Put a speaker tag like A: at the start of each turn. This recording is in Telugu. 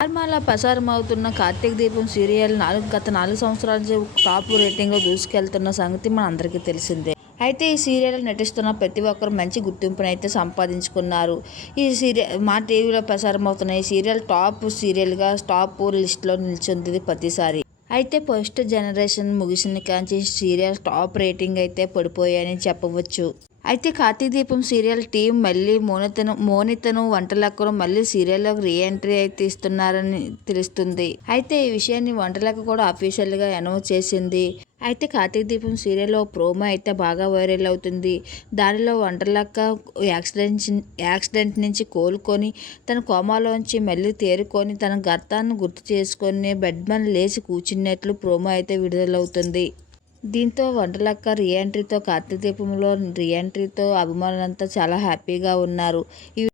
A: స్టార్మాల ప్రసారమవుతున్న కార్తీక దీపం సీరియల్ నాలుగు గత నాలుగు సంవత్సరాల నుంచి టాప్ రేటింగ్లో దూసుకెళ్తున్న సంగతి మన అందరికీ తెలిసిందే. అయితే ఈ సీరియల్ నటిస్తున్న ప్రతి ఒక్కరు మంచి గుర్తింపునైతే సంపాదించుకున్నారు. ఈ సీరియల్ మా టీవీలో ప్రసారమవుతున్న ఈ సీరియల్ టాప్ సీరియల్గా టాప్ లిస్ట్లో నిల్చుంది ప్రతిసారి. అయితే ఫస్ట్ జనరేషన్ ముగిసిన కాంచి సీరియల్ టాప్ రేటింగ్ అయితే పడిపోయాయని చెప్పవచ్చు. అయితే కార్తీక దీపం సీరియల్ టీం మళ్ళీ మోనితను మోనితను వంటలక్కను మళ్ళీ సీరియల్లోకి రీ ఎంట్రీ అయితే ఇస్తున్నారని తెలుస్తుంది. అయితే ఈ విషయాన్ని వంటలక్క కూడా అఫీషియల్గా అనౌన్స్ చేసింది. అయితే కార్తీక దీపం సీరియల్లో ప్రోమో అయితే బాగా వైరల్ అవుతుంది. దానిలో వంటలక్క యాక్సిడెంట్ యాక్సిడెంట్ నుంచి కోలుకొని తన కోమాలోంచి మళ్ళీ తేరుకొని తన గతాన్ని గుర్తు చేసుకొని బెడ్ లేచి కూర్చున్నట్లు ప్రోమో అయితే విడుదలవుతుంది. దీంతో వంటలక్క రీఎంట్రీతో కార్తీక దీపంలో రీఎంట్రీతో అభిమానులంతా చాలా హ్యాపీగా ఉన్నారు. ఈ